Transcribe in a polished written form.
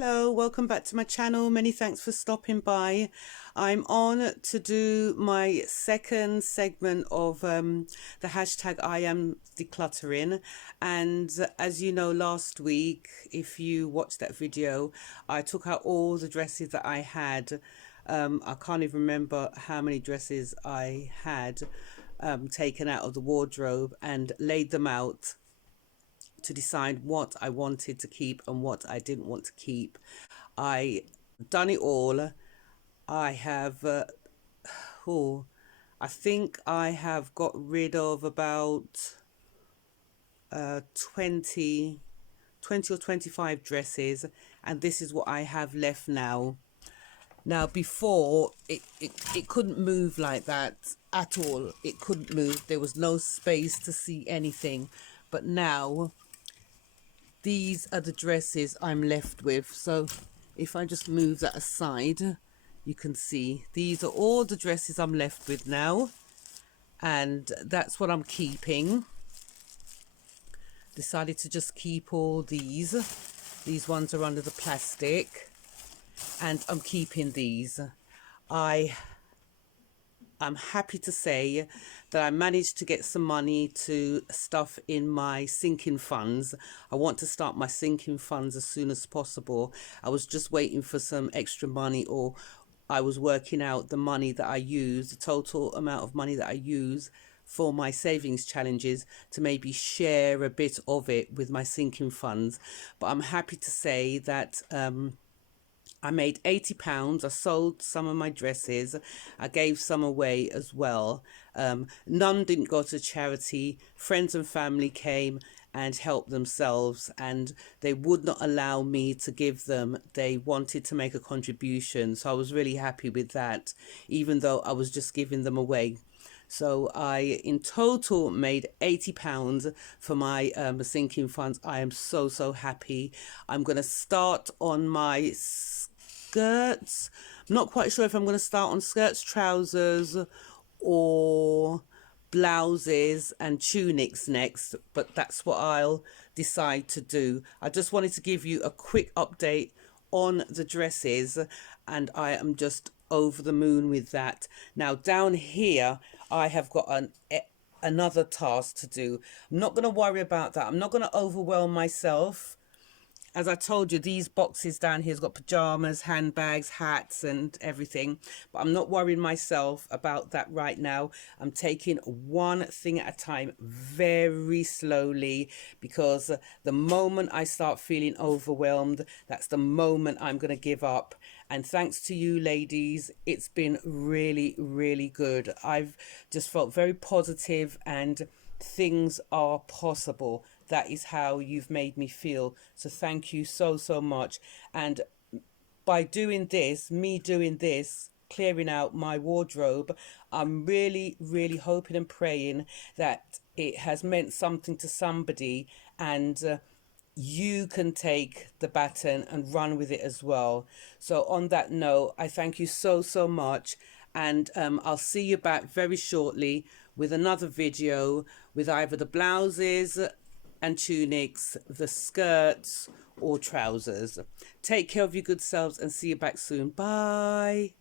Hello, welcome back to my channel. Many thanks for stopping by. I'm on to do my second segment of the hashtag IAM decluttering, and as you know, last week, if you watched that video, I took out all the dresses that I had. I can't even remember how many dresses I had taken out of the wardrobe and laid them out to decide what I wanted to keep and what I didn't want to keep. I done it all. I have I think I have got rid of about 20 or 25 dresses, and this is what I have left now. Now before it couldn't move like that at all. It couldn't move. There was no space to see anything. But now these are the dresses I'm left with. So if I just move that aside, you can see these are all the dresses I'm left with now, and that's what I'm keeping. Decided to just keep all these. These ones are under the plastic, and I'm keeping these. I'm happy to say that I managed to get some money to stuff in my sinking funds. I want to start my sinking funds as soon as possible. I was just waiting for some extra money, or I was working out the money that I use, the total amount of money that I use for my savings challenges, to maybe share a bit of it with my sinking funds. But I'm happy to say that I made £80. I sold some of my dresses. I gave some away as well. None didn't go to charity. Friends and family came and helped themselves, and they would not allow me to give them. They wanted to make a contribution. So I was really happy with that, even though I was just giving them away. So I in total made £80 for my sinking funds. I am so happy. I'm going to start on my skirts. I'm not quite sure if I'm going to start on skirts, trousers, or blouses and tunics next, but that's what I'll decide to do. I just wanted to give you a quick update on the dresses, and I am just over the moon with that. Now down here I have got another task to do. I'm not going to worry about that. I'm not going to overwhelm myself. As I told you, these boxes down here has got pajamas, handbags, hats and everything. But I'm not worrying myself about that right now. I'm taking one thing at a time, very slowly, because the moment I start feeling overwhelmed, that's the moment I'm going to give up. And thanks to you ladies, it's been really good. I've just felt very positive, and things are possible. That is how you've made me feel. So thank you so much. And by doing this, clearing out my wardrobe, I'm really hoping and praying that it has meant something to somebody, and you can take the baton and run with it as well. So on that note, I thank you so much, and I'll see you back very shortly with another video with either the blouses and tunics, the skirts or trousers. Take care of your good selves and see you back soon. Bye.